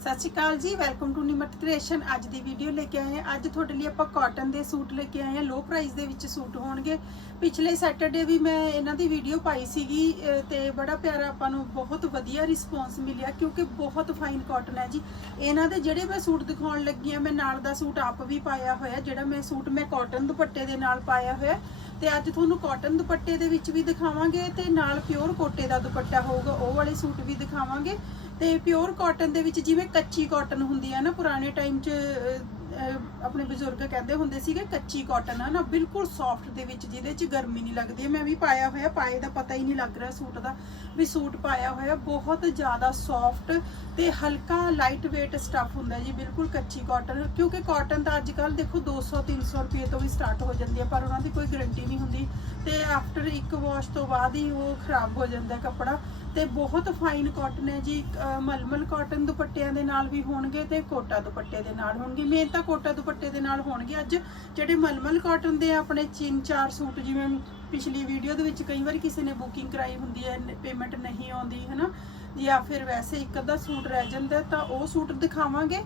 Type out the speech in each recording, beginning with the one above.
ਸਤਿ ਸ਼੍ਰੀ ਅਕਾਲ ਜੀ welcome to ਨਿਮਟ creation ਅੱਜ ਦੀ ਵੀਡੀਓ ਲੈ ਕੇ ਆਏ ਹਾਂ। ਅੱਜ ਤੁਹਾਡੇ ਲਈ ਆਪਾਂ ਕਾਟਨ ਦੇ ਸੂਟ ਲੈ ਕੇ ਆਏ ਹਾਂ। ਲੋ ਪ੍ਰਾਈਸ ਦੇ ਵਿੱਚ ਸੂਟ ਹੋਣਗੇ। ਪਿਛਲੇ ਸੈਟਰਡੇ ਵੀ ਮੈਂ ਇਹਨਾਂ ਦੀ ਵੀਡੀਓ ਪਾਈ ਸੀਗੀ, ਅਹ, ਤੇ ਬੜਾ ਪਿਆਰਾ ਆਪਾਂ ਨੂੰ ਬਹੁਤ ਵਧੀਆ ਰਿਸਪੌਂਸ ਮਿਲਿਆ, ਕਿਉਂਕਿ ਬਹੁਤ ਫਾਈਨ ਕਾਟਨ ਹੈ ਜੀ। ਇਹਨਾਂ ਦੇ ਜਿਹੜੇ ਮੈਂ ਸੂਟ ਦਿਖਾਉਣ ਲੱਗੀ ਹਾਂ, ਮੈਂ ਨਾਲ ਦਾ ਸੂਟ ਆਪ ਵੀ ਪਾਇਆ ਹੋਇਆ, ਜਿਹੜਾ ਮੈਂ ਸੂਟ ਮੈਂ ਕਾਟਨ ਦੁਪੱਟੇ ਦੇ ਨਾਲ ਪਾਇਆ ਹੋਇਆ। ਤੇ ਅੱਜ ਤੁਹਾਨੂੰ ਕਾਟਨ ਦੁਪੱਟੇ ਦੇ ਵਿੱਚ ਵੀ ਦਿਖਾਵਾਂਗੇ ਤੇ ਨਾਲ ਪਿਓਰ ਕੋਟੇ ਦਾ ਦੁਪੱਟਾ ਹੋਊਗਾ, ਉਹ ਵਾਲੇ ਸੂਟ ਵੀ ਦਿਖਾਵਾਂਗੇ। ਤੇ ਪਿਓਰ ਕਾਟਨ ਦੇ ਵਿੱਚ ਜਿਵੇਂ ਕੱਚੀ ਕਾਟਨ ਹੁੰਦੀ ਆ ਨਾ, ਪੁਰਾਣੇ ਟਾਈਮ 'ਚ ਆਪਣੇ ਬਜ਼ੁਰਗ ਕਹਿੰਦੇ ਹੁੰਦੇ ਸੀਗੇ, ਕੱਚੀ ਕਾਟਨ ਹੈ ਨਾ, ਬਿਲਕੁਲ ਸੌਫਟ ਦੇ ਵਿੱਚ, ਜਿਹਦੇ 'ਚ ਗਰਮੀ ਨਹੀਂ ਲੱਗਦੀ। ਮੈਂ ਵੀ ਪਾਇਆ ਹੋਇਆ, ਪਾਏ ਦਾ ਪਤਾ ਹੀ ਨਹੀਂ ਲੱਗ ਰਿਹਾ ਸੂਟ ਦਾ, ਵੀ ਸੂਟ ਪਾਇਆ ਹੋਇਆ, ਬਹੁਤ ਜ਼ਿਆਦਾ ਸੌਫਟ ਤੇ ਹਲਕਾ ਲਾਈਟ weight ਸਟੱਫ ਹੁੰਦਾ ਜੀ, ਬਿਲਕੁਲ ਕੱਚੀ ਕਾਟਨ ਕਿਉਂਕਿ ਕਾਟਨ ਤਾਂ ਅੱਜ ਕੱਲ ਦੇਖੋ 200 300 ਰੁਪਏ ਤੋਂ ਵੀ ਸਟਾਰਟ ਹੋ ਜਾਂਦੀ ਹੈ ਪਰ ਉਹਨਾਂ ਦੀ ਕੋਈ ਗਾਰੰਟੀ ਨਹੀਂ ਹੁੰਦੀ। ਤੇ ਆਫਟਰ ਇੱਕ ਵਾਸ਼ ਤੋਂ ਬਾਅਦ ਹੀ ਉਹ ਖਰਾਬ ਹੋ ਜਾਂਦਾ ਕੱਪੜਾ। ਤੇ ਬਹੁਤ ਫਾਈਨ ਕਾਟਨ ਹੈ ਜੀ। ਮਲਮਲ ਕਾਟਨ ਦੁਪੱਟਿਆਂ ਦੇ ਨਾਲ ਵੀ ਹੋਣਗੇ ਤੇ ਕੋਟਾ ਦੁਪੱਟੇ ਦੇ ਨਾਲ ਹੋਣਗੇ। ਮੇਨ ਤਾਂ ਕੋਟਾ ਦੁਪੱਟੇ ਦੇ ਨਾਲ ਹੋਣਗੇ। ਅੱਜ ਜਿਹੜੇ ਮਲਮਲ ਕਾਟਨ ਦੇ ਆਪਣੇ ਚਿੰਨ, ਚਾਰ ਸੂਟ ਜਿਵੇਂ ਪਿਛਲੀ ਵੀਡੀਓ ਦੇ ਵਿੱਚ ਕਈ ਵਾਰੀ ਕਿਸੇ ਨੇ ਬੁਕਿੰਗ ਕਰਾਈ ਹੁੰਦੀ ਹੈ ਪੇਮੈਂਟ ਨਹੀਂ ਆਉਂਦੀ ਹੈ ਨਾ ਜਾਂ ਫਿਰ ਵੈਸੇ ਇੱਕ ਅੱਧਾ ਸੂਟ ਰਹਿ ਜਾਂਦਾ ਤਾਂ ਉਹ ਸੂਟ ਦਿਖਾਵਾਂਗੇ।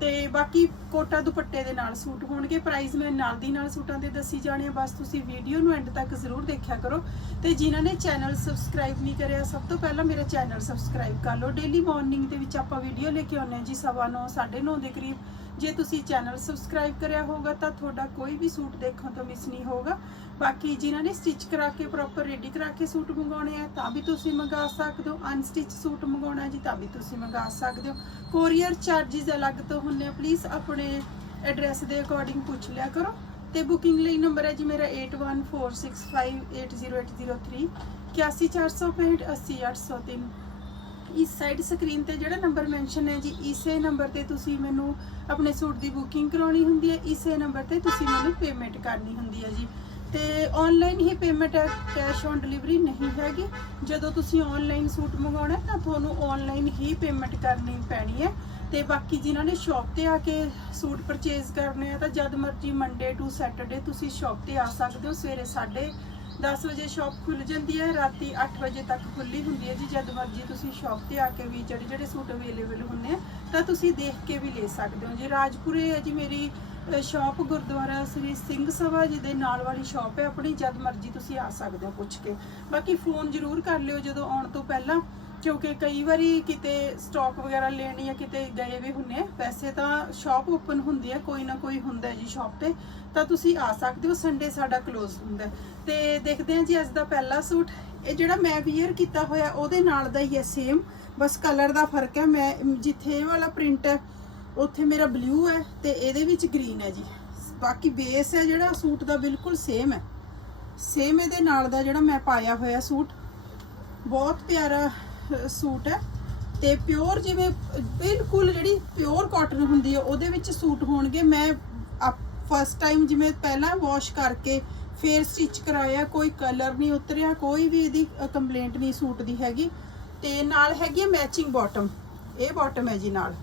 ਤੇ ਬਾਕੀ ਕੋਟਾ ਦੁਪੱਟੇ ਦੇ ਨਾਲ ਸੂਟ ਹੋਣਗੇ। ਪ੍ਰਾਈਸ ਮੈਂ ਨਾਲ ਦੀ ਨਾਲ ਸੂਟਾਂ ਦੇ ਦੱਸੀ ਜਾਣੇ ਆ। ਬਸ ਤੁਸੀਂ ਵੀਡੀਓ ਨੂੰ ਐਂਡ ਤੱਕ ਜ਼ਰੂਰ ਦੇਖਿਆ ਕਰੋ। ਤੇ ਜਿਨ੍ਹਾਂ ਨੇ ਚੈਨਲ ਸਬਸਕ੍ਰਾਈਬ ਨਹੀਂ ਕਰਿਆ ਸਭ ਤੋਂ ਪਹਿਲਾਂ ਮੇਰਾ ਚੈਨਲ ਸਬਸਕ੍ਰਾਈਬ ਕਰ ਲਓ। ਡੇਲੀ ਮਾਰਨਿੰਗ ਦੇ ਵਿੱਚ ਆਪਾਂ ਵੀਡੀਓ ਲੈ ਕੇ ਆਉਂਦੇ ਹਾਂ ਜੀ ਸਵਾ ਨੌ, ਸਾਢੇ 9 ਦੇ ਕਰੀਬ। ਜੇ ਤੁਸੀਂ ਚੈਨਲ ਸਬਸਕ੍ਰਾਈਬ ਕਰਿਆ ਹੋਗਾ ਤਾਂ ਤੁਹਾਡਾ ਕੋਈ ਵੀ ਸੂਟ ਦੇਖਣ ਤੋਂ ਮਿਸ ਨਹੀਂ ਹੋਗਾ ਬਾਕੀ ਜਿਨ੍ਹਾਂ ਨੇ ਸਟਿਚ ਕਰਾ ਕੇ ਪ੍ਰੋਪਰ ਰੈਡੀ ਕਰਾ ਕੇ ਸੂਟ ਮੰਗਾਉਣੇ ਆ, ਤਾਂ ਵੀ ਤੁਸੀਂ ਮੰਗਾ ਸਕਦੇ ਹੋ। ਅਨਸਟਿਚ ਸੂਟ ਮੰਗਾਉਣਾ ਜੀ, ਤਾਂ ਵੀ ਤੁਸੀਂ ਮੰਗਾ ਸਕਦੇ ਹੋ। ਕੋਰੀਅਰ ਚਾਰजेस ਅਲੱਗ ਤੋਂ ਹੁੰਦੇ ਆ। ਪਲੀਜ਼ ਆਪਣੇ ਐਡਰੈਸ ਦੇ ਅਕੋਰਡਿੰਗ ਪੁੱਛ ਲਿਆ ਕਰੋ। ਤੇ ਬੁਕਿੰਗ ਲਈ ਨੰਬਰ ਹੈ ਜੀ ਮੇਰਾ 8146580803 81465 ਇਸ ਸਾਈਡ ਸਕਰੀਨ ਤੇ ਜਿਹੜਾ ਨੰਬਰ ਮੈਂਸ਼ਨ ਹੈ ਜੀ, ਇਸੇ ਨੰਬਰ ਤੇ ਤੁਸੀਂ ਮੈਨੂੰ ਆਪਣੇ ਸੂਟ ਦੀ ਬੁਕਿੰਗ ਕਰਾਉਣੀ ਹੁੰਦੀ ਹੈ, ਇਸੇ ਨੰਬਰ ਤੇ ਤੁਸੀਂ ਮੈਨੂੰ ਪੇਮੈਂਟ ਕਰਨੀ ਹੁੰਦੀ ਹੈ ਜੀ। ਤੇ ਆਨਲਾਈਨ ਹੀ ਪੇਮੈਂਟ ਹੈ, ਕੈਸ਼ ਔਨ ਡਿਲੀਵਰੀ ਨਹੀਂ ਹੈਗੀ। ਜਦੋਂ ਤੁਸੀਂ ਆਨਲਾਈਨ ਸੂਟ ਮੰਗਾਉਣਾ ਤਾਂ ਤੁਹਾਨੂੰ ਆਨਲਾਈਨ ਹੀ ਪੇਮੈਂਟ ਕਰਨੀ ਪੈਣੀ ਹੈ। ਤੇ ਬਾਕੀ ਜਿਨ੍ਹਾਂ ਨੇ ਸ਼ਾਪ ਤੇ ਆ ਕੇ ਸੂਟ ਪਰਚੇਜ਼ ਕਰਨੇ ਆ, ਤਾਂ ਜਦ ਮਰਜ਼ੀ ਮੰਡੇ ਟੂ ਸੈਟਰਡੇ ਤੁਸੀਂ ਸ਼ਾਪ ਤੇ ਆ ਸਕਦੇ ਹੋ, ਸਵੇਰੇ 10:30 ਵਜੇ ਸ਼ਾਪ ਖੁੱਲ ਜਾਂਦੀ ਹੈ, ਰਾਤੀ 8 ਵਜੇ ਤੱਕ ਖੁੱਲੀ ਹੁੰਦੀ ਹੈ ਜੀ। ਜਦ ਮਰਜ਼ੀ ਤੁਸੀਂ ਸ਼ਾਪ ਤੇ ਆ ਕੇ ਵੀ ਜਿਹੜੇ ਜਿਹੜੇ ਸੂਟ ਅਵੇਲੇਬਲ ਹੁੰਦੇ ਆ, ਤਾਂ ਤੁਸੀਂ ਦੇਖ ਕੇ ਵੀ ਲੈ ਸਕਦੇ ਹੋ ਜੀ। ਰਾਜਪੁਰੇ ਹੈ ਜੀ ਮੇਰੀ ਸ਼ਾਪ ਗੁਰਦੁਆਰਾ ਸ੍ਰੀ ਸਿੰਘ ਸਭਾ ਜੀ ਦੇ ਨਾਲ ਵਾਲੀ ਸ਼ਾਪ ਹੈ ਆਪਣੀ। ਜਦ ਮਰਜ਼ੀ ਤੁਸੀਂ ਆ ਸਕਦੇ ਹੋ ਪੁੱਛ ਕੇ। ਬਾਕੀ ਫੋਨ ਜ਼ਰੂਰ ਕਰ ਲਿਓ ਜਦੋਂ ਆਉਣ ਤੋਂ ਪਹਿਲਾਂ। ਕਿਉਂਕਿ ਕਈ ਵਾਰੀ ਕਿਤੇ ਸਟਾਕ ਵਗੈਰਾ ਲੈਣੀ ਜਾਂ ਕਿਤੇ ਗਏ ਵੀ ਹੁੰਨੇ ਆ, ਵੈਸੇ ਤਾਂ ਸ਼ਾਪ ਓਪਨ ਹੁੰਦੀ ਹੈ ਕੋਈ ਨਾ ਕੋਈ ਹੁੰਦਾ ਜੀ ਸ਼ਾਪ ਤੇ, ਤਾਂ ਤੁਸੀਂ ਆ ਸਕਦੇ ਹੋ ਸੰਡੇ ਸਾਡਾ ক্লোਜ਼ ਹੁੰਦਾ ਹੈ। ਤੇ ਦੇਖਦੇ ਹਾਂ ਜੀ, ਅੱਜ ਦਾ ਪਹਿਲਾ ਸੂਟ, ਇਹ ਜਿਹੜਾ ਮੈਂ ਵੀਅਰ ਕੀਤਾ ਹੋਇਆ, ਉਹਦੇ ਨਾਲ ਦਾ ਹੀ ਹੈ ਸੇਮ ਬਸ ਕਲਰ ਦਾ ਫ਼ਰਕ ਹੈ। ਮੈਂ, ਜਿੱਥੇ ਇਹ ਵਾਲਾ ਪ੍ਰਿੰਟ ਹੈ, ਉੱਥੇ ਮੇਰਾ ਬਲੂ ਹੈ ਤੇ ਇਹਦੇ ਵਿੱਚ ਗ੍ਰੀਨ ਹੈ ਜੀ। ਬਾਕੀ ਬੇਸ ਹੈ ਜਿਹੜਾ, ਸੂਟ ਦਾ ਬਿਲਕੁਲ ਸੇਮ ਹੈ। ਸੇਮ ਇਹਦੇ ਨਾਲ ਦਾ ਜਿਹੜਾ ਮੈਂ ਪਾਇਆ ਹੋਇਆ ਸੂਟ, ਬਹੁਤ ਪਿਆਰਾ ਸੂਟ ਹੈ। ਤੇ ਪਿਓਰ ਜਿਵੇਂ, ਬਿਲਕੁਲ ਜਿਹੜੀ ਪਿਓਰ ਕਾਟਨ ਹੁੰਦੀ ਹੈ, ਉਹਦੇ ਵਿੱਚ ਸੂਟ ਹੋਣਗੇ। ਮੈਂ ਫਸਟ ਟਾਈਮ ਜਿਵੇਂ ਪਹਿਲਾਂ ਵਾਸ਼ ਕਰਕੇ ਫੇਰ ਸਟਿਚ ਕਰਾਇਆ, ਕੋਈ ਕਲਰ ਨਹੀਂ ਉਤਰਿਆ, ਕੋਈ ਵੀ ਇਹਦੀ ਕੰਪਲੇਂਟ ਨਹੀਂ ਸੂਟ ਦੀ ਹੈਗੀ। ਤੇ ਨਾਲ ਹੈਗੀ ਮੈਚਿੰਗ ਬਾਟਮ ਇਹ ਬਾਟਮ ਹੈ ਜੀ ਨਾਲ।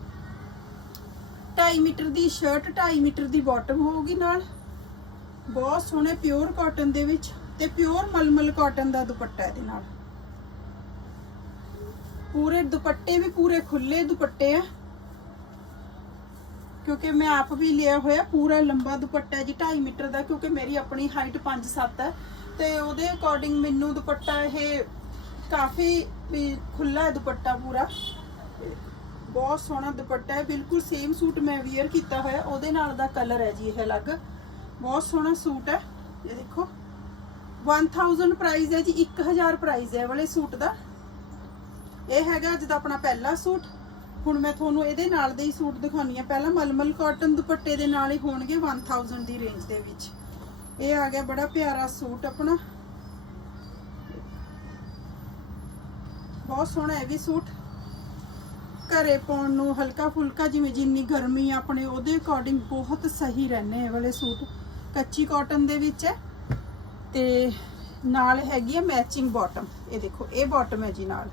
2.5 ਮੀਟਰ ਦੀ ਸ਼ਰਟ 2.5 ਮੀਟਰ ਦੀ ਬਾਟਮ ਹੋਊਗੀ ਨਾਲ। ਬਹੁਤ ਸੋਹਣੇ ਪਿਓਰ ਕਾਟਨ ਦੇ ਵਿੱਚ। ਤੇ ਪਿਓਰ ਮਲਮਲ ਕਾਟਨ ਦਾ ਦੁਪੱਟਾ ਇਹਦੇ ਨਾਲ। ਪੂਰੇ ਦੁਪੱਟੇ ਵੀ ਪੂਰੇ ਖੁੱਲੇ ਦੁਪੱਟੇ ਆ। ਕਿਉਂਕਿ ਮੈਂ ਆਪ ਵੀ ਲਿਆ ਹੋਇਆ ਪੂਰਾ ਲੰਬਾ ਦੁਪੱਟਾ ਜੀ 2.5 ਮੀਟਰ ਦਾ, ਕਿਉਂਕਿ ਮੇਰੀ ਆਪਣੀ ਹਾਈਟ 5-7 ਹੈ ਤੇ ਉਹਦੇ ਅਕੋਰਡਿੰਗ ਮੈਨੂੰ ਦੁਪੱਟਾ ਇਹ ਕਾਫੀ ਵੀ ਖੁੱਲਾ ਹੈ ਦੁਪੱਟਾ ਪੂਰਾ। ਬਹੁਤ ਸੋਹਣਾ ਦੁਪੱਟਾ ਹੈ, ਬਿਲਕੁਲ ਸੇਮ ਸੂਟ ਮੈਂ ਵੇਅਰ ਕੀਤਾ ਹੋਇਆ, ਉਹਦੇ ਨਾਲ ਦਾ ਕਲਰ ਹੈ ਜੀ ਇਹ ਅਲੱਗ। ਬਹੁਤ ਸੋਹਣਾ ਸੂਟ ਹੈ, ਇਹ ਦੇਖੋ। 1000 ਪ੍ਰਾਈਸ ਹੈ ਜੀ 1000 ਪ੍ਰਾਈਸ ਹੈ ਵਾਲੇ ਸੂਟ ਦਾ। ਇਹ ਹੈਗਾ ਅੱਜ ਦਾ ਆਪਣਾ ਪਹਿਲਾ ਸੂਟ। ਹੁਣ ਮੈਂ ਤੁਹਾਨੂੰ ਇਹਦੇ ਨਾਲ ਦੇ ਹੀ ਸੂਟ ਦਿਖਾਉਣੀ ਆ। ਪਹਿਲਾਂ ਮਲਮਲ ਕਾਟਨ ਦੁਪੱਟੇ ਦੇ ਨਾਲ ਹੀ ਹੋਣਗੇ 1000 ਦੀ ਰੇਂਜ ਦੇ ਵਿੱਚ। ਇਹ ਆ ਗਿਆ ਬੜਾ ਪਿਆਰਾ ਸੂਟ ਆਪਣਾ। ਬਹੁਤ ਸੋਹਣਾ ਇਹ ਵੀ ਸੂਟ। ਘਰੇ ਪਾਉਣ ਨੂੰ ਹਲਕਾ ਫੁਲਕਾ, ਜਿਵੇਂ ਜਿੰਨੀ ਗਰਮੀ ਆਪਣੇ, ਉਹਦੇ ਅਕੋਰਡਿੰਗ ਬਹੁਤ ਸਹੀ ਰਹਿੰਦੇ ਇਹ ਵਾਲੇ ਸੂਟ। ਕੱਚੀ ਕਾਟਨ ਦੇ ਵਿੱਚ ਹੈ। ਤੇ ਨਾਲ ਹੈਗੀ ਹੈ ਮੈਚਿੰਗ ਬਾਟਮ ਇਹ ਦੇਖੋ, ਇਹ ਬਾਟਮ ਹੈ ਜੀ ਨਾਲ।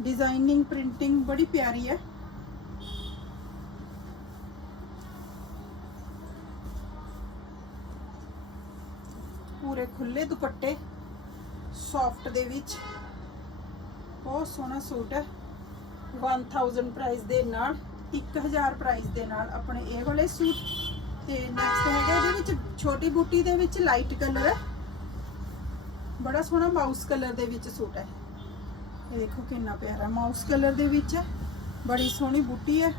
ਡਿਜ਼ਾਈਨਿੰਗ ਪ੍ਰਿੰਟਿੰਗ ਬੜੀ ਪਿਆਰੀ ਹੈ। ਪੂਰੇ ਖੁੱਲੇ ਦੁਪੱਟੇ ਸੌਫਟ ਦੇ ਵਿੱਚ। ਬਹੁਤ ਸੋਹਣਾ ਸੂਟ ਹੈ। 1000 ਪ੍ਰਾਈਸ ਦੇ ਨਾਲ 1000 ਪ੍ਰਾਈਸ ਦੇ ਨਾਲ ਆਪਣੇ ਇਹ ਵਾਲੇ ਸੂਟ। ਤੇ ਨੈਕਸਟ ਹੈਗਾ ਇਹਦੇ ਵਿੱਚ ਛੋਟੀ ਬੂਟੀ ਦੇ ਵਿੱਚ ਲਾਈਟ ਕਲਰ ਹੈ। ਬੜਾ ਸੋਹਣਾ ਮਾਊਸ ਕਲਰ ਦੇ ਵਿੱਚ ਸੂਟ ਹੈ। ਇਹ ਦੇਖੋ ਕਿੰਨਾ ਪਿਆਰਾ ਮਾਊਸ ਕਲਰ ਦੇ ਵਿੱਚ ਹੈ, ਬੜੀ ਸੋਹਣੀ ਬੂਟੀ ਹੈ।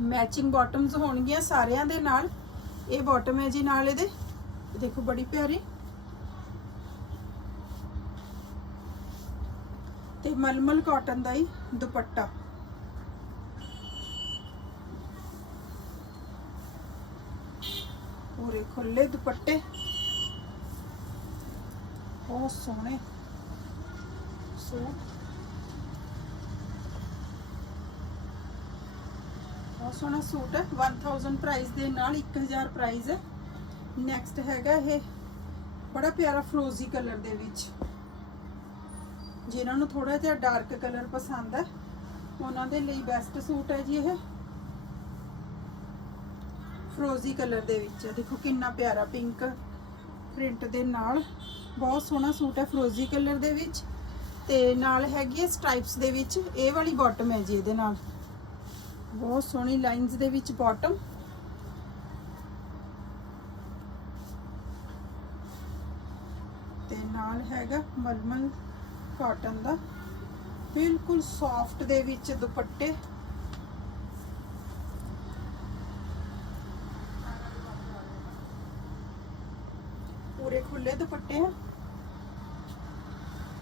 ਮੈਚਿੰਗ ਬਾਟਮਸ ਹੋਣਗੀਆਂ ਸਾਰਿਆਂ ਦੇ ਨਾਲ। ਇਹ ਬਾਟਮ ਹੈ ਜੀ ਨਾਲ ਇਹਦੇ। ਦੇਖੋ ਬੜੀ ਪਿਆਰੀ। ਤੇ ਮਲਮਲ ਕਾਟਨ ਦਾ ਹੀ ਦੁਪੱਟਾ। ਪੂਰੇ ਖੁੱਲੇ ਦੁਪੱਟੇ। ਬਹੁਤ ਸੋਹਣੇ। ਸੂਟ ਬਹੁਤ ਸੋਹਣਾ ਸੂਟ ਹੈ। 1000 ਪ੍ਰਾਈਸ ਦੇ ਨਾਲ 1000 ਪ੍ਰਾਈਸ ਹੈ। ਨੈਕਸਟ ਹੈਗਾ ਇਹ ਬੜਾ ਪਿਆਰਾ ਫਰੋਜ਼ੀ ਕਲਰ ਦੇ ਵਿੱਚ। ਜਿਨ੍ਹਾਂ ਨੂੰ ਥੋੜਾ ਜਿਹਾ ਡਾਰਕ ਕਲਰ ਪਸੰਦ ਹੈ। ਉਹਨਾਂ ਦੇ ਲਈ ਬੈਸਟ ਸੂਟ ਹੈ ਜੀ ਇਹ। ਫਰੋਜ਼ੀ ਕਲਰ ਦੇ ਵਿੱਚ ਹੈ। ਦੇਖੋ ਕਿੰਨਾ ਪਿਆਰਾ ਪਿੰਕ ਪ੍ਰਿੰਟ ਦੇ ਨਾਲ। ਬਹੁਤ ਸੋਹਣਾ ਸੂਟ ਹੈ ਫਰੋਜ਼ੀ ਕਲਰ ਦੇ ਵਿੱਚ ਤੇ ਨਾਲ ਹੈਗੀ ਹੈ ਸਟ੍ਰਾਈਪਸ ਦੇ ਵਿੱਚ। ਇਹ ਵਾਲੀ ਬਾਟਮ ਹੈ ਜੀ ਇਹਦੇ ਨਾਲ। ਬਹੁਤ ਸੋਹਣੀ ਲਾਈਨਸ ਦੇ ਵਿੱਚ ਬਾਟਮ ਤੇ ਨਾਲ ਹੈਗਾ ਮਲਮਲ ਕਾਟਨ ਦਾ। ਬਿਲਕੁਲ ਸੌਫਟ ਦੇ ਵਿੱਚ ਦੁਪੱਟੇ। ਪੂਰੇ ਖੁੱਲੇ ਦੁਪੱਟੇ ਆ।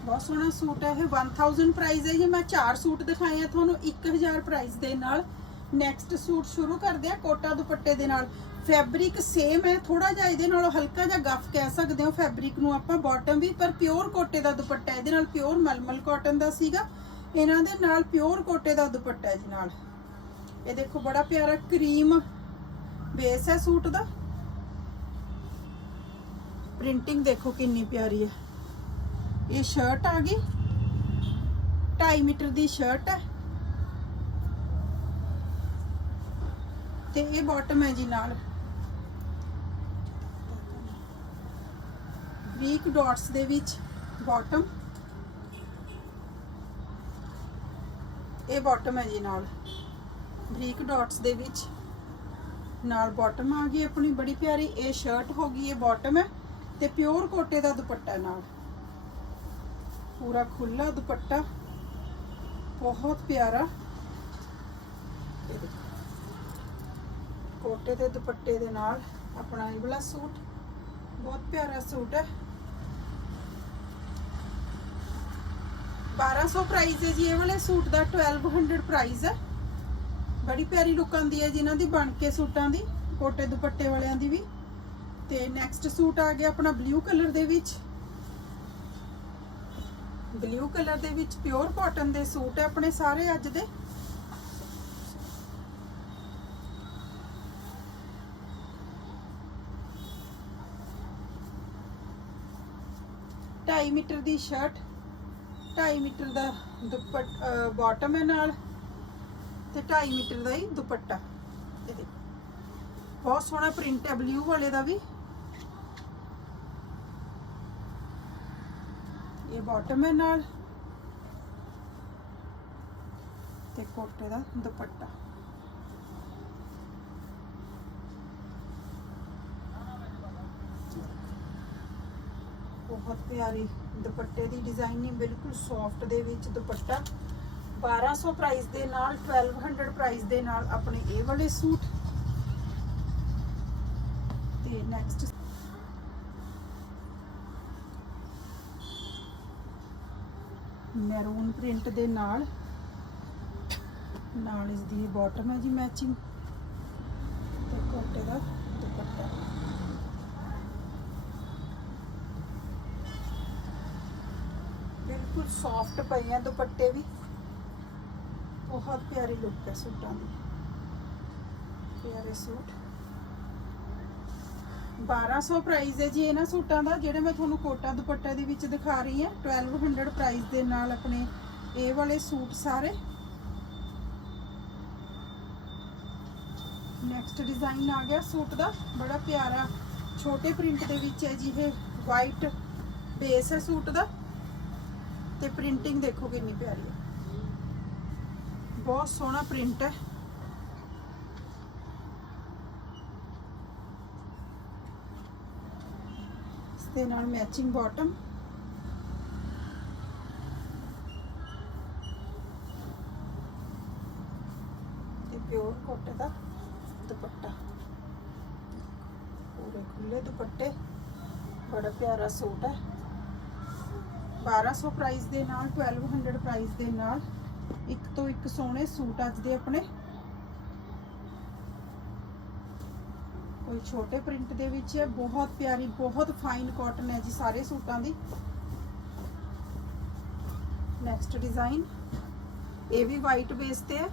ਬਹੁਤ ਸੋਹਣਾ ਸੂਟ ਹੈ, ਇਹ 1000 ਪ੍ਰਾਈਸ ਹੈ ਜੀ। ਮੈਂ ਚਾਰ ਸੂਟ ਦਿਖਾਏ ਆ ਤੁਹਾਨੂੰ 1000 ਪ੍ਰਾਈਸ ਦੇ ਨਾਲ। ਨੈਕਸਟ ਸੂਟ ਸ਼ੁਰੂ ਕਰਦੇ ਆ ਕੋਟਾ ਦੁਪੱਟੇ ਦੇ ਨਾਲ। ਫੈਬਰਿਕ ਸੇਮ ਹੈ ਥੋੜਾ ਜਿਹਾ ਇਹਦੇ ਨਾਲੋਂ ਹਲਕਾ ਜਿਹਾ ਗੱਫ ਕਹਿ ਸਕਦੇ ਹੋ। ਫੈਬਰਿਕ ਨੂੰ ਆਪਾਂ ਬਾਟਮ ਵੀ, ਪਰ ਪਿਓਰ ਕੋਟੇ ਦਾ ਦੁਪੱਟਾ ਇਹਦੇ ਨਾਲ ਪਿਓਰ ਮਲਮਲ ਕਾਟਨ ਦਾ ਸੀਗਾ। ਇਹਨਾਂ ਦੇ ਨਾਲ ਪਿਓਰ ਕੋਟੇ ਦਾ ਦੁਪੱਟਾ ਜੀ ਨਾਲ। ਇਹ ਦੇਖੋ, ਬੜਾ ਪਿਆਰਾ ਕਰੀਮ ਬੇਸ ਹੈ ਸੂਟ ਦਾ। ਪ੍ਰਿੰਟਿੰਗ ਦੇਖੋ ਕਿੰਨੀ ਪਿਆਰੀ ਹੈ। ਇਹ ਸ਼ਰਟ ਆ ਗਈ। 2.5 ਮੀਟਰ ਦੀ ਸ਼ਰਟ ਹੈ। ਤੇ ਇਹ ਬਾਟਮ ਹੈ ਜੀ ਨਾਲ। ਵੀਕ ਡਾਟਸ ਦੇ ਵਿੱਚ ਬਾਟਮ ਇਹ ਬਾਟਮ ਹੈ ਜੀ ਨਾਲ। ਬਰੀਕ ਡਾਟਸ ਦੇ ਵਿੱਚ ਨਾਲ ਬਾਟਮ ਆ ਗਈ ਆਪਣੀ, ਬੜੀ ਪਿਆਰੀ। ਇਹ ਸ਼ਰਟ ਹੋ ਗਈ, ਇਹ ਬਾਟਮ ਹੈ। ਤੇ ਪਿਓਰ ਕੋਟੇ ਦਾ ਦੁਪੱਟਾ ਨਾਲ। ਪੂਰਾ ਖੁੱਲਾ ਦੁਪੱਟਾ। ਬਹੁਤ ਪਿਆਰਾ। ਕੋਟੇ ਦੇ ਦੁਪੱਟੇ ਦੇ ਨਾਲ ਆਪਣਾ ਇਹ ਵਾਲਾ ਸੂਟ। ਬਹੁਤ ਪਿਆਰਾ ਸੂਟ ਹੈ। 1200 ਪ੍ਰਾਈਸ ਹੈ ਜੀ, ਇਹ ਵਾਲੇ ਸੂਟ ਦਾ 1200 ਪ੍ਰਾਈਸ ਹੈ। ਬੜੀ ਪਿਆਰੀ ਲੁੱਕ ਆਉਂਦੀ ਹੈ ਜਿਨ੍ਹਾਂ ਦੀ, ਬਣ ਕੇ ਸੂਟਾਂ ਦੀ, ਕੋਟੇ ਦੁਪੱਟੇ ਵਾਲਿਆਂ ਦੀ ਵੀ। ਤੇ ਨੈਕਸਟ ਸੂਟ ਆ ਗਿਆ ਆਪਣਾ ਬਲੂ ਕਲਰ ਦੇ ਵਿੱਚ। ਬਲੂ ਕਲਰ ਦੇ ਵਿੱਚ ਪਿਓਰ ਕਾਟਨ ਦੇ ਸੂਟ ਹੈ ਆਪਣੇ ਸਾਰੇ ਅੱਜ ਦੇ। ਢਾਈ ਮੀਟਰ ਦੀ ਸ਼ਰਟ ਢਾਈ ਮੀਟਰ ਦਾ ਦੁਪੱਟ ਬਾਟਮ ਹੈ ਨਾਲ ਤੇ ਢਾਈ ਮੀਟਰ ਦਾ ਹੀ ਦੁਪੱਟਾ। ਇਹ ਦੇਖੋ। ਬਹੁਤ ਸੋਹਣਾ ਪ੍ਰਿੰਟ ਹੈ ਬਲੂ ਵਾਲੇ ਦਾ ਵੀ। ਬਾਟਮ ਹੈ ਨਾਲ ਤੇ ਕੋਟੇ ਦਾ ਦੁਪੱਟਾ। ਬਹੁਤ ਪਿਆਰੀ ਦੁਪੱਟੇ ਦੀ ਡਿਜ਼ਾਈਨਿੰਗ ਬਿਲਕੁਲ ਸੌਫਟ ਦੇ ਵਿੱਚ ਦੁਪੱਟਾ। 1200 ਪ੍ਰਾਈਸ ਦੇ ਨਾਲ 1200 ਪ੍ਰਾਈਸ ਦੇ ਨਾਲ ਆਪਣੇ ਇਹ ਵਾਲੇ ਸੂਟ। ਤੇ ਨੈਕਸਟ ਮੈਰੂਨ ਪ੍ਰਿੰਟ ਦੇ ਨਾਲ। ਨਾਲ ਇਸ ਦੀ ਬਾਟਮ ਹੈ ਜੀ ਮੈਚਿੰਗ ਤੇ ਕੋਟੇ ਦਾ ਦੁਪੱਟਾ। ਬਿਲਕੁਲ ਸੌਫਟ ਪਏ ਆ ਦੁਪੱਟੇ ਵੀ। ਬਹੁਤ ਪਿਆਰੀ ਲੁੱਕ ਹੈ ਸੂਟਾਂ ਦੀ। ਪਿਆਰੇ ਸੂਟ। 1200 ਪ੍ਰਾਈਸ ਹੈ ਜੀ ਇਹਨਾਂ ਸੂਟਾਂ ਦਾ, ਜਿਹੜੇ ਮੈਂ ਤੁਹਾਨੂੰ ਕੋਟਾ ਦੁਪੱਟਾ ਦੇ ਵਿੱਚ ਦਿਖਾ ਰਹੀ ਹਾਂ 1200 ਪ੍ਰਾਈਸ ਦੇ ਨਾਲ ਆਪਣੇ ਇਹ ਵਾਲੇ ਸੂਟ ਸਾਰੇ। ਨੈਕਸਟ ਡਿਜ਼ਾਈਨ ਆ ਗਿਆ ਸੂਟ ਦਾ, ਬੜਾ ਪਿਆਰਾ, ਛੋਟੇ ਪ੍ਰਿੰਟ ਦੇ ਵਿੱਚ ਹੈ ਜੀ ਇਹ ਵਾਈਟ ਬੇਸ ਹੈ ਸੂਟ ਦਾ। ਤੇ ਪ੍ਰਿੰਟਿੰਗ ਦੇਖੋ ਕਿੰਨੀ ਪਿਆਰੀ ਹੈ। ਬਹੁਤ ਸੋਹਣਾ ਪ੍ਰਿੰਟ ਹੈ। ਦੇ ਨਾਲ ਮੈਚਿੰਗ ਬਾਟਮ ਤੇ ਪਿਓਰ ਕੋਟੇ ਦਾ ਦੁਪੱਟਾ। ਪੂਰੇ ਖੁੱਲੇ ਦੁਪੱਟੇ। ਬੜਾ ਪਿਆਰਾ ਸੂਟ ਹੈ। 1200 ਪ੍ਰਾਈਸ ਦੇ ਨਾਲ 1200 ਪ੍ਰਾਈਸ ਦੇ ਨਾਲ ਇੱਕ ਤੋਂ ਇੱਕ ਸੋਹਣੇ ਸੂਟ ਅੱਜ ਦੇ ਆਪਣੇ ਕੋਈ ਛੋਟੇ ਪ੍ਰਿੰਟ ਦੇ ਵਿੱਚ ਹੈ, ਬਹੁਤ ਪਿਆਰੀ, ਬਹੁਤ ਫਾਈਨ ਕਾਟਨ ਹੈ ਜੀ ਸਾਰੇ ਸੂਟਾਂ ਦੀ। ਨੈਕਸਟ ਡਿਜ਼ਾਈਨ ਇਹ ਵੀ ਵਾਈਟ ਬੇਸ ਤੇ ਹੈ।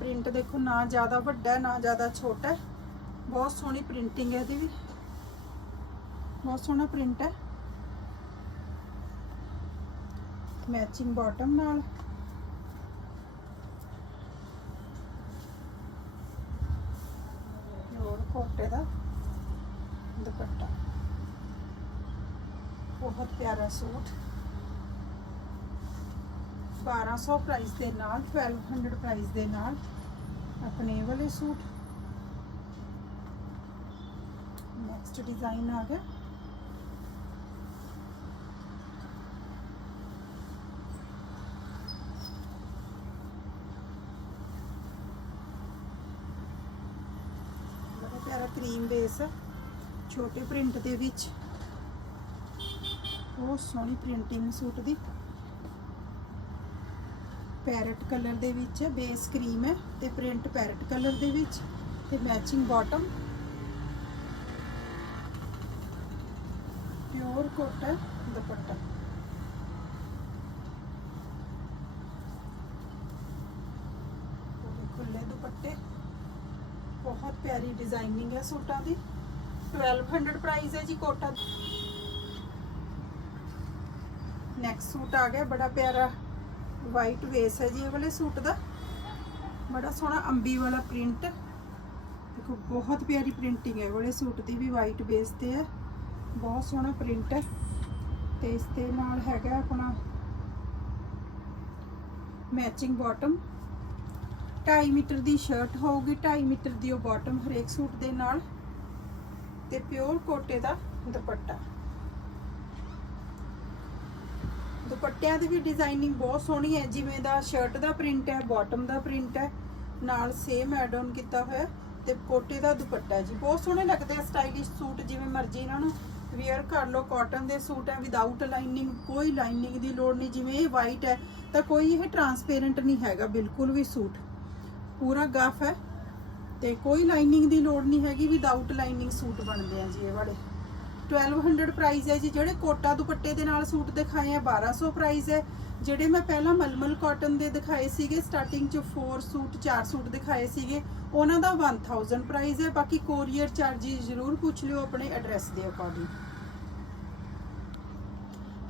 ਪ੍ਰਿੰਟ ਦੇਖੋ, ਨਾ ਜ਼ਿਆਦਾ ਵੱਡਾ, ਨਾ ਜ਼ਿਆਦਾ ਛੋਟਾ ਹੈ। ਬਹੁਤ ਸੋਹਣੀ ਪ੍ਰਿੰਟਿੰਗ ਹੈ ਇਹਦੀ ਵੀ। ਬਹੁਤ ਸੋਹਣਾ ਪ੍ਰਿੰਟ ਹੈ। ਮੈਚਿੰਗ ਬਾਟਮ ਨਾਲ ਹੋਰ ਕੋਟੇ ਦਾ ਦੁਪੱਟਾ ਬਹੁਤ ਪਿਆਰਾ ਸੂਟ। 1200 ਪ੍ਰਾਈਸ ਦੇ ਨਾਲ 1200 ਪ੍ਰਾਈਸ ਦੇ ਨਾਲ ਆਪਣੇ ਵਾਲੇ ਸੂਟ। ਨੈਕਸਟ ਡਿਜ਼ਾਈਨ ਆ ਗਿਆ। ਬੜਾ ਪਿਆਰਾ ਕਰੀਮ ਬੇਸ ਹੈ ਛੋਟੇ ਪ੍ਰਿੰਟ ਦੇ ਵਿੱਚ। ਬਹੁਤ ਸੋਹਣੀ ਪ੍ਰਿੰਟਿੰਗ ਸੂਟ ਦੀ। ਪੈਰਟ ਕਲਰ ਦੇ ਵਿੱਚ ਹੈ ਬੇਸ ਕਰੀਮ ਹੈ ਤੇ ਪ੍ਰਿੰਟ ਪੈਰਟ ਕਲਰ ਦੇ ਵਿੱਚ ਤੇ ਮੈਚਿੰਗ ਬਾਟਮ। ਪਿਓਰ ਕੋਟਨ ਦੁਪੱਟਾ। ਪੂਰੇ ਖੁੱਲੇ ਦੁਪੱਟੇ। ਬਹੁਤ ਪਿਆਰੀ ਡਿਜ਼ਾਈਨਿੰਗ ਹੈ ਸੂਟਾਂ ਦੀ। 1200 ਪ੍ਰਾਈਸ ਹੈ ਜੀ ਕੋਟਾ ਨੈਕਸਟ ਸੂਟ ਆ ਗਿਆ, ਬੜਾ ਪਿਆਰਾ ਵਾਈਟ ਵੇਸ ਹੈ ਜੀ ਇਹ ਵਾਲੇ ਸੂਟ ਦਾ। ਬੜਾ ਸੋਹਣਾ ਅੰਬੀ ਵਾਲਾ ਪ੍ਰਿੰਟ ਦੇਖੋ, ਬਹੁਤ ਪਿਆਰੀ ਪ੍ਰਿੰਟਿੰਗ ਹੈ ਵਾਲੇ ਸੂਟ ਦੀ ਵੀ ਵਾਈਟ ਬੇਸ ਤੇ ਹੈ। ਬਹੁਤ ਸੋਹਣਾ ਪ੍ਰਿੰਟ ਹੈ। ਤੇ ਇਸ ਦੇ ਨਾਲ ਹੈਗਾ ਆਪਣਾ ਮੈਚਿੰਗ ਬਾਟਮ 2.5 ਮੀਟਰ ਦੀ ਸ਼ਰਟ ਹੋਊਗੀ 2.5 ਮੀਟਰ ਦੀ ਉਹ ਬਾਟਮ ਹਰੇਕ ਸੂਟ ਦੇ ਨਾਲ। ਤੇ ਪਿਓਰ ਕੋਟੇ ਦਾ ਦੁਪੱਟਾ। ਦੁਪੱਟਿਆਂ ਦੀ ਵੀ ਡਿਜ਼ਾਈਨਿੰਗ ਬਹੁਤ ਸੋਹਣੀ ਹੈ, ਜਿਵੇਂ ਦਾ ਸ਼ਰਟ ਦਾ ਪ੍ਰਿੰਟ ਹੈ ਬਾਟਮ ਦਾ ਪ੍ਰਿੰਟ ਹੈ, ਨਾਲ ਸੇਮ ਐਡ ਆਨ ਕੀਤਾ ਹੋਇਆ ਤੇ ਕੋਟੇ ਦਾ ਦੁਪੱਟਾ ਜੀ। ਬਹੁਤ ਸੋਹਣੇ ਲੱਗਦੇ ਆ ਸਟਾਈਲਿਸ਼ ਸੂਟ, ਜਿਵੇਂ ਮਰਜ਼ੀ ਇਹਨਾਂ ਨੂੰ ਵੇਅਰ ਕਰ ਲਓ। ਕਾਟਨ ਦੇ ਸੂਟ ਹੈ ਵਿਦਆਊਟ ਲਾਈਨਿੰਗ ਕੋਈ ਲਾਈਨਿੰਗ ਦੀ ਲੋੜ ਨਹੀਂ, ਜਿਵੇਂ ਇਹ ਵਾਈਟ ਹੈ, ਤਾਂ ਕੋਈ ਇਹ ਟਰਾਂਸਪੇਰੈਂਟ ਨਹੀਂ ਹੈਗਾ, ਬਿਲਕੁਲ ਵੀ ਸੂਟ। ਪੂਰਾ ਗਫ ਹੈ ਤੇ ਕੋਈ ਲਾਈਨਿੰਗ ਦੀ ਲੋੜ ਨਹੀਂ ਹੈਗੀ ਵਿਦਆਊਟ ਲਾਈਨਿੰਗ ਸੂਟ ਬਣਦੇ ਆ ਜੀ ਇਹ ਵਾਲੇ। 1200 ਪ੍ਰਾਈਸ ਹੈ ਜੀ, ਜਿਹੜੇ ਕੋਟਾ ਦੁਪੱਟੇ ਦੇ ਨਾਲ ਸੂਟ ਦਿਖਾਏ ਆ 1200 ਪ੍ਰਾਈਸ ਹੈ। ਜਿਹੜੇ ਮੈਂ ਪਹਿਲਾਂ ਮਲਮਲ ਕਾਟਨ ਦੇ ਦਿਖਾਏ ਸੀਗੇ ਸਟਾਰਟਿੰਗ ਚ 4 ਸੂਟ 4 ਸੂਟ ਦਿਖਾਏ ਸੀਗੇ, ਉਹਨਾਂ ਦਾ 1000 ਪ੍ਰਾਈਸ ਹੈ। ਬਾਕੀ ਕੋਰੀਅਰ ਚਾਰजेस ਜ਼ਰੂਰ ਪੁੱਛ ਲਿਓ ਆਪਣੇ ਐਡਰੈਸ ਦੇ ਅਕੋਰਡਿੰਗ